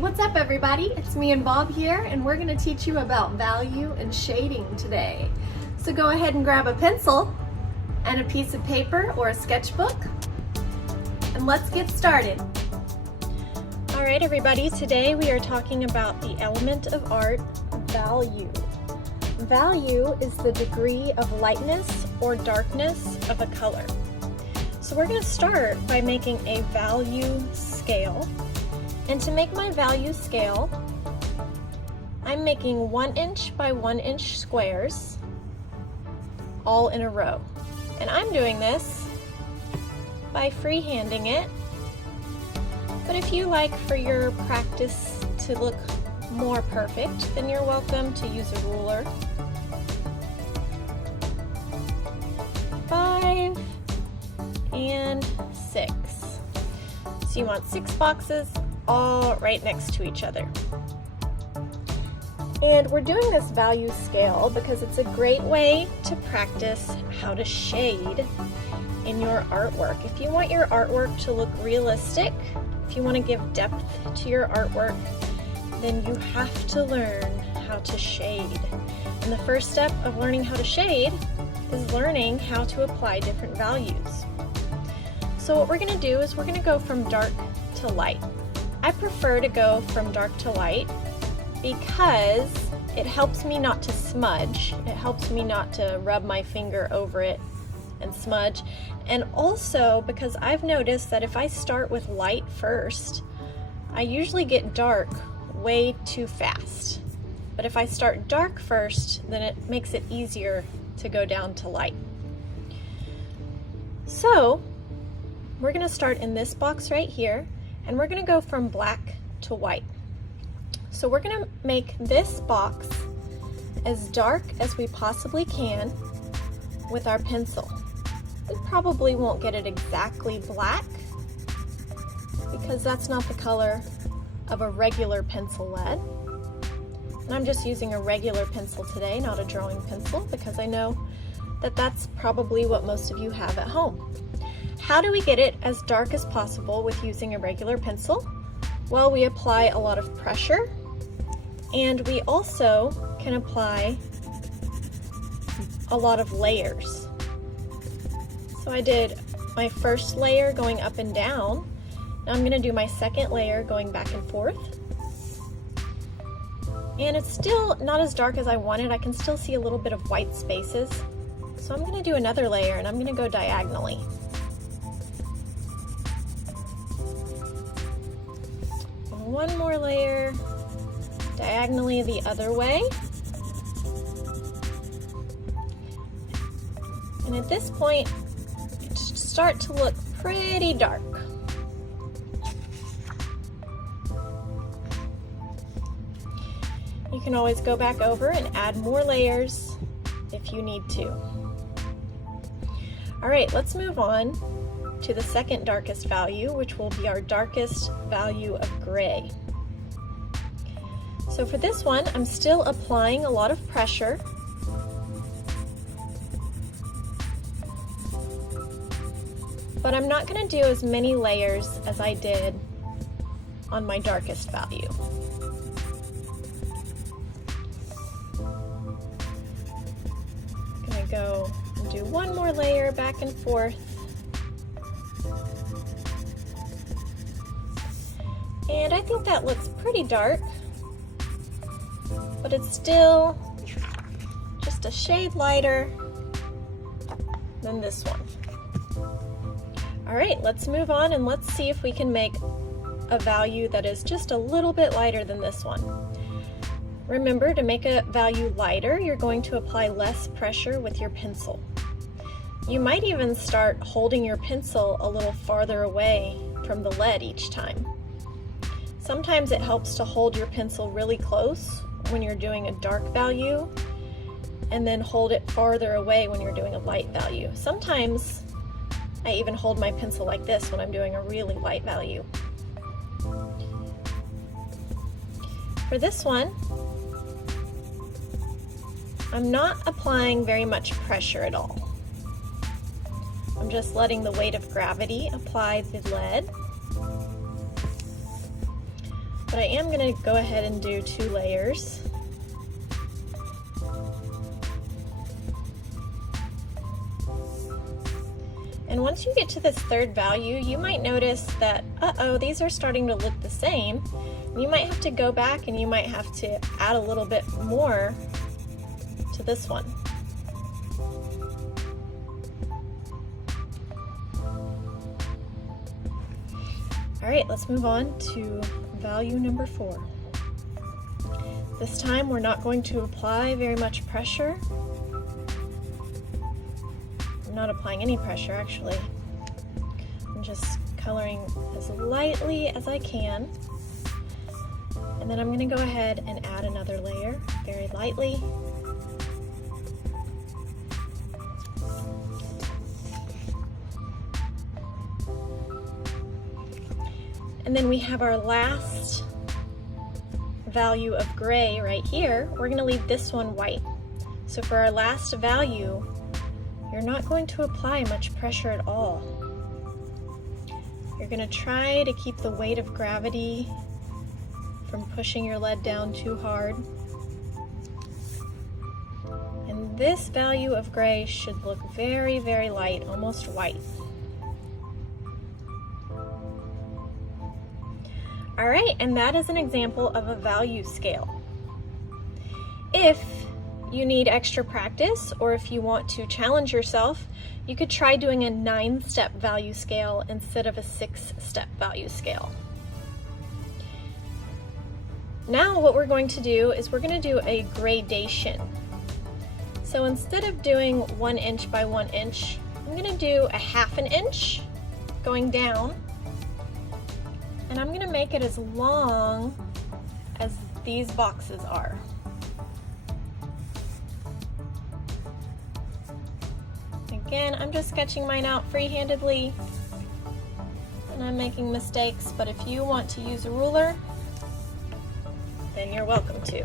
What's up everybody? It's me and Bob here, and we're going to teach you about value and shading today. So go ahead and grab a pencil and a piece of paper or a sketchbook, and let's get started. Alright everybody, today we are talking about the element of art, value. Value is the degree of lightness or darkness of a color. So we're going to start by making a value scale. And to make my value scale, I'm making 1 inch by 1 inch squares, all in a row. And I'm doing this by freehanding it. But if you like for your practice to look more perfect, then you're welcome to use a ruler. 5 and 6. So you want 6 boxes all right next to each other. And we're doing this value scale because it's a great way to practice how to shade in your artwork. If you want your artwork to look realistic, if you want to give depth to your artwork, then you have to learn how to shade. And the first step of learning how to shade is learning how to apply different values. So what we're going to do is we're going to go from dark to light. I prefer to go from dark to light because it helps me not to smudge. It helps me not to rub my finger over it and smudge. And also because I've noticed that if I start with light first, I usually get dark way too fast. But if I start dark first, then it makes it easier to go down to light. So we're going to start in this box right here, and we're going to go from black to white. So we're going to make this box as dark as we possibly can with our pencil. We probably won't get it exactly black because that's not the color of a regular pencil lead. And I'm just using a regular pencil today, not a drawing pencil, because I know that that's probably what most of you have at home. How do we get it as dark as possible with using a regular pencil? Well, we apply a lot of pressure, and we also can apply a lot of layers. So I did my first layer going up and down. Now I'm going to do my second layer going back and forth. And it's still not as dark as I wanted. I can still see a little bit of white spaces. So I'm going to do another layer, and I'm going to go diagonally. One more layer diagonally the other way. And at this point, it should start to look pretty dark. You can always go back over and add more layers if you need to. All right, let's move on to the second darkest value, which will be our darkest value of gray. So for this one, I'm still applying a lot of pressure. But I'm not going to do as many layers as I did on my darkest value. I'm going to go and do one more layer back and forth. And I think that looks pretty dark, but it's still just a shade lighter than this one. All right, let's move on and let's see if we can make a value that is just a little bit lighter than this one. Remember, to make a value lighter, you're going to apply less pressure with your pencil. You might even start holding your pencil a little farther away from the lead each time. Sometimes it helps to hold your pencil really close when you're doing a dark value, and then hold it farther away when you're doing a light value. Sometimes I even hold my pencil like this when I'm doing a really light value. For this one, I'm not applying very much pressure at all. I'm just letting the weight of gravity apply the lead. but I am going to go ahead and do 2 layers. And once you get to this 3rd value, you might notice that, these are starting to look the same. You might have to go back and you might have to add a little bit more to this one. All right, let's move on to value number 4. This time we're not going to apply very much pressure. I'm not applying any pressure actually. I'm just coloring as lightly as I can. And then I'm going to go ahead and add another layer very lightly. And then we have our last value of gray right here. We're going to leave this one white. So for our last value, you're not going to apply much pressure at all. You're going to try to keep the weight of gravity from pushing your lead down too hard. And this value of gray should look very, very light, almost white. All right, and that is an example of a value scale. If you need extra practice, or if you want to challenge yourself, you could try doing a 9-step value scale instead of a 6-step value scale. Now what we're going to do is we're going to do a gradation. So instead of doing 1 inch by 1 inch, I'm going to do a 1/2 inch going down. And I'm going to make it as long as these boxes are. Again, I'm just sketching mine out free-handedly, and I'm making mistakes, but if you want to use a ruler, then you're welcome to.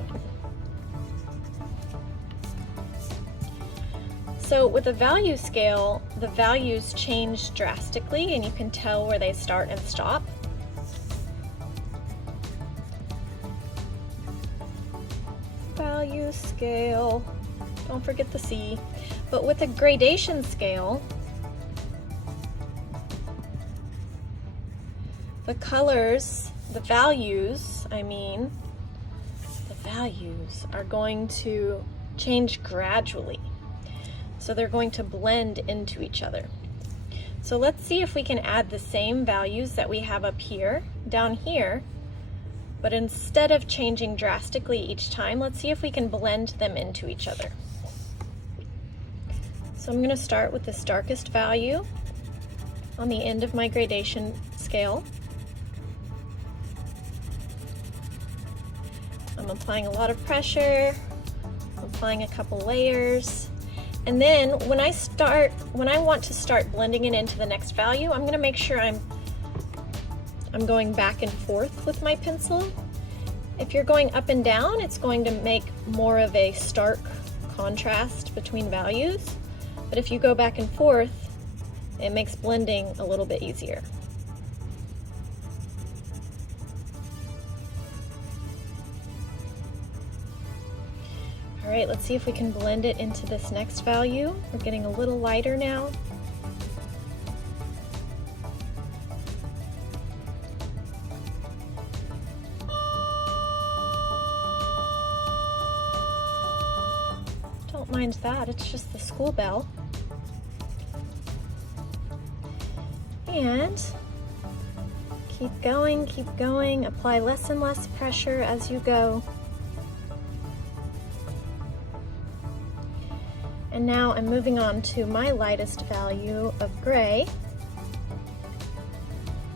So with a value scale, the values change drastically, and you can tell where they start and stop. Value scale, don't forget the C. But with a gradation scale, the colors, the values are going to change gradually. So they're going to blend into each other. So let's see if we can add the same values that we have up here, down here, but instead of changing drastically each time, let's see if we can blend them into each other. So I'm going to start with this darkest value on the end of my gradation scale. I'm applying a lot of pressure, I'm applying a couple layers, and then when I want to start blending it into the next value, I'm going to make sure I'm going back and forth with my pencil. If you're going up and down, it's going to make more of a stark contrast between values. But if you go back and forth, it makes blending a little bit easier. All right, let's see if we can blend it into this next value. We're getting a little lighter now. Don't mind that, it's just the school bell. And keep going, apply less and less pressure as you go. And now I'm moving on to my lightest value of gray.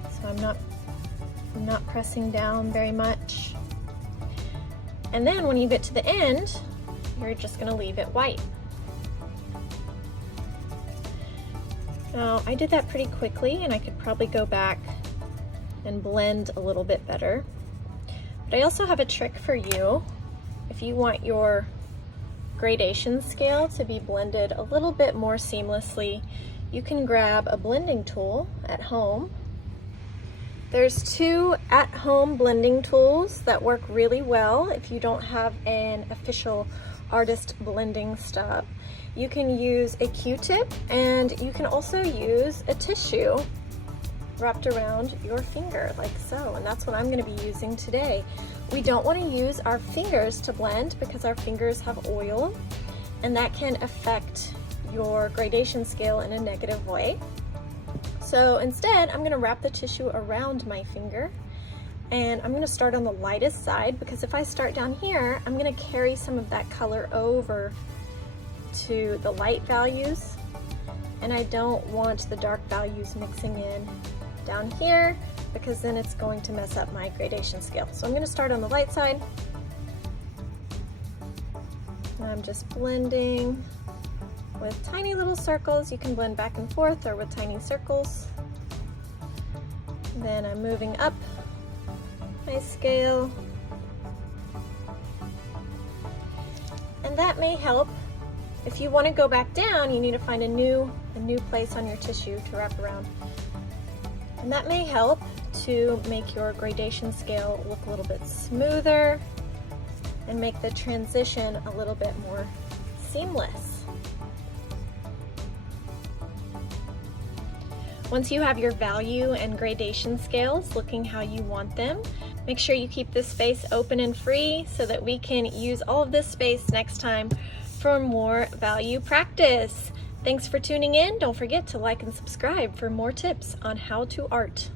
So I'm not pressing down very much. And then when you get to the end, you're just going to leave it white. Now, I did that pretty quickly, and I could probably go back and blend a little bit better. But I also have a trick for you. If you want your gradation scale to be blended a little bit more seamlessly, you can grab a blending tool at home, There's two at-home blending tools that work really well if you don't have an official artist blending stub. You can use a Q-tip, and you can also use a tissue wrapped around your finger like so, and that's what I'm going to be using today. We don't want to use our fingers to blend because our fingers have oil, and that can affect your gradation scale in a negative way. So instead, I'm going to wrap the tissue around my finger, and I'm going to start on the lightest side, because if I start down here, I'm going to carry some of that color over to the light values, and I don't want the dark values mixing in down here, because then it's going to mess up my gradation scale. So I'm going to start on the light side, and I'm just blending with tiny little circles. You can blend back and forth or with tiny circles. Then I'm moving up my scale, and that may help. If you want to go back down, you need to find a new place on your tissue to wrap around, and that may help to make your gradation scale look a little bit smoother and make the transition a little bit more seamless. Once you have your value and gradation scales looking how you want them, make sure you keep this space open and free so that we can use all of this space next time for more value practice. Thanks for tuning in. Don't forget to like and subscribe for more tips on how to art.